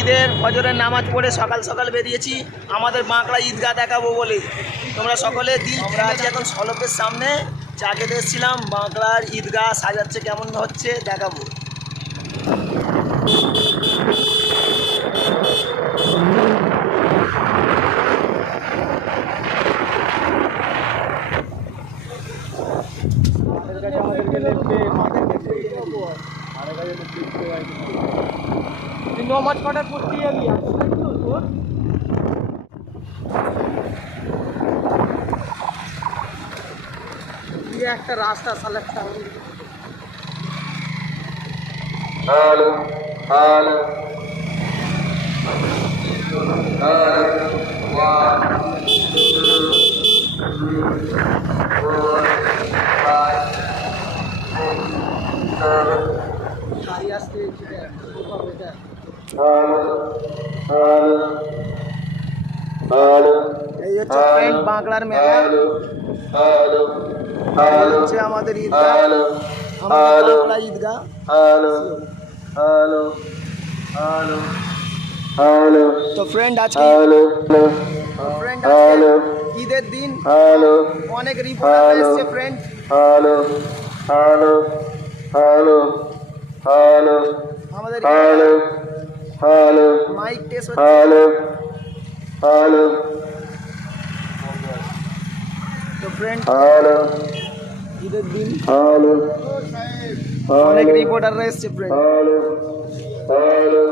ঈদের ফজরের নামাজ পড়ে সকাল সকাল বেরিয়েছি, আমাদের বাঁকড়া ঈদগাহ দেখাবো বলে। তোমরা সকলে দিন আমরা আছি এখন সলপের সামনে চাকে খেতে এসেছিলাম, বাঁকড়ার ঈদগাহ সাজাচ্ছে, কেমন হচ্ছে দেখাবো। নমাজ কটার পড়তে যাবি একটা রাস্তা সালেক্ট Hello, hello. Hello, one, এই ফ্রেন্ড বাঁকড়ার মেলা হচ্ছে আমাদের ঈদগাহ আমাদের. বাঁকড়া ঈদগাহ তো ফ্রেন্ড আজকে ফ্রেন্ড hello, ঈদের দিন অনেক রিপোর্টার. এসছে friend hello, hello, hello, hello, আমাদের hello, mic test hello, hello, তো ফ্রেন্ড hello, ঈদের দিন hello, অনেক রিপোর্টাররা এসছে ফ্রেন্ড hello, hello,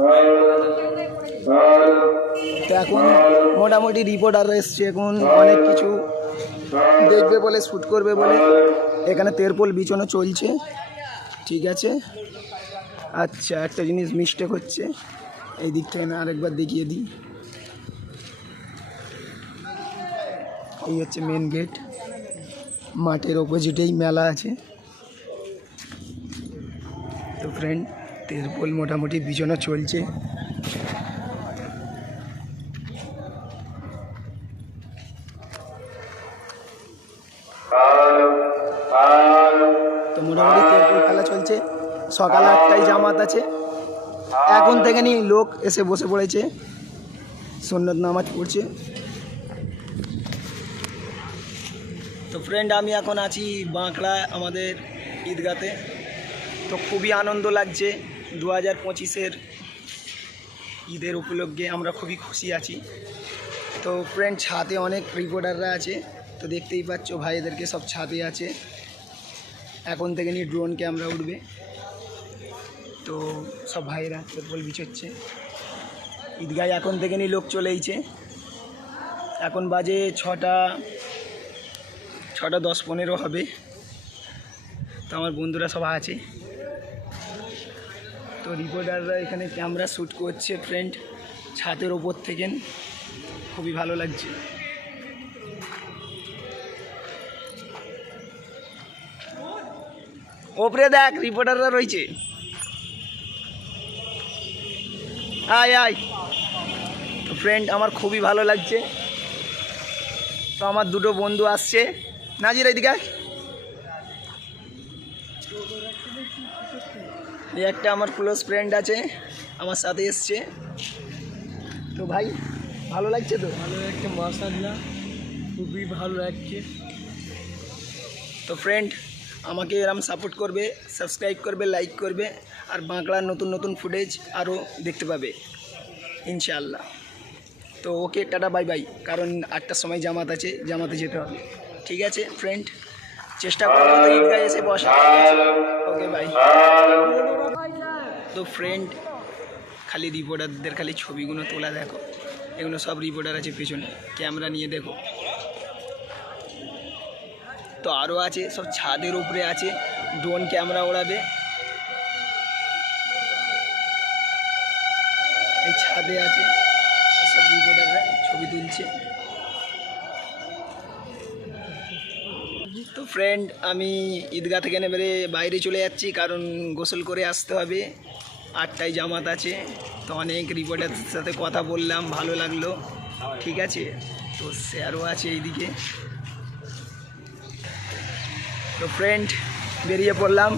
hello. তো এখন মোটামুটি রিপোর্টাররা এসছে এখন অনেক কিছু দেখবে বলে শ্যুট করবে বলে। এখানে তেরপোল বিছানো চলছে। ঠিক আছে? আচ্ছা একটা জিনিস মিস্টেক হচ্ছে। এই দিক থেকে আমি আরেকবার দেখিয়ে দিই। এই হচ্ছে মেন গেট মাঠের অপোজিটেই মেলা আছে। তো ফ্রেন্ড তেরপোল মোটামুটি বিছানো চলছে তো মোটামুটি তেরপোল খেলা চলছে সকাল আটটায় জামাত আছে। এখন থেকে নি লোক এসে বসে পড়েছে। সন্ন্যত নামাজ পড়ছে। তো ফ্রেন্ড আমি এখন আছি বাঁকড়া আমাদের ঈদগাতে। তো খুবই আনন্দ লাগছে। দু হাজার পঁচিশের ঈদের উপলক্ষে আমরা খুবই খুশি আছি। তো ফ্রেন্ড ছাদে অনেক রিপোর্টাররা আছে। তো দেখতেই পাচ্ছ ভাইদেরকে সব ছাদে আছে। এখন থেকে নিয়ে ড্রোন ক্যামেরা উঠবে। তো সব ভাইরা ফুটবল বিছোচ্ছে। ঈদগায় এখন থেকে নিয়ে লোক চলেইছে এখন বাজে ছটা ছটা দশ পনেরো হবে। তো আমার বন্ধুরা সব আছে। তো রিপোর্টাররা এখানে ক্যামেরা শ্যুট করছে ফ্রেন্ড ছাদের ওপর থেকে। খুবই ভালো লাগছে। ওপরে দেখ রিপোর্টাররা রয়েছে। আয় আয়। তো ফ্রেন্ড আমার খুবই ভালো লাগছে। তো আমার দুটো বন্ধু আসছে। নাজির এদিকে আয়। এই একটা আমার ক্লোজ ফ্রেন্ড আছে আমার সাথে এসছে। তো ভাই ভালো লাগছে তো? ভালো একটা মাসাল্লাহ খুবই ভালো লাগছে। তো ফ্রেন্ড আমাকে এরম সাপোর্ট করবে সাবস্ক্রাইব করবে লাইক করবে। আর বাঁকড়ার নতুন নতুন ফুটেজ আরও দেখতে পাবে, ইনশাআল্লাহ। তো ওকে, টাটা বাই বাই কারণ আটটার সময় জামাত আছে, জামাতে যেতে হবে। ঠিক আছে ফ্রেন্ড চেষ্টা করব এসে বসা। ওকে বাই তো ফ্রেন্ড খালি রিপোর্টারদের খালি ছবিগুলো তোলা দেখো। এগুলো সব রিপোর্টার আছে পেছনে। ক্যামেরা নিয়ে দেখো। তো আরও আছে, সব ছাদের উপরে আছে। ড্রোন ক্যামেরা ওড়াবে। এই ছাদে আছে। সব রিপোর্টাররা ছবি তুলছে। তো ফ্রেন্ড আমি ঈদগাহ থেকে নেবে বাইরে চলে যাচ্ছি, কারণ গোসল করে আসতে হবে। আটটায় জামাত আছে। তো অনেক রিপোর্টারদের সাথে কথা বললাম, ভালো লাগল। ঠিক আছে? তো স্যারও আছে এইদিকে। তো ফ্রেন্ড বেরিয়ে পড়লাম।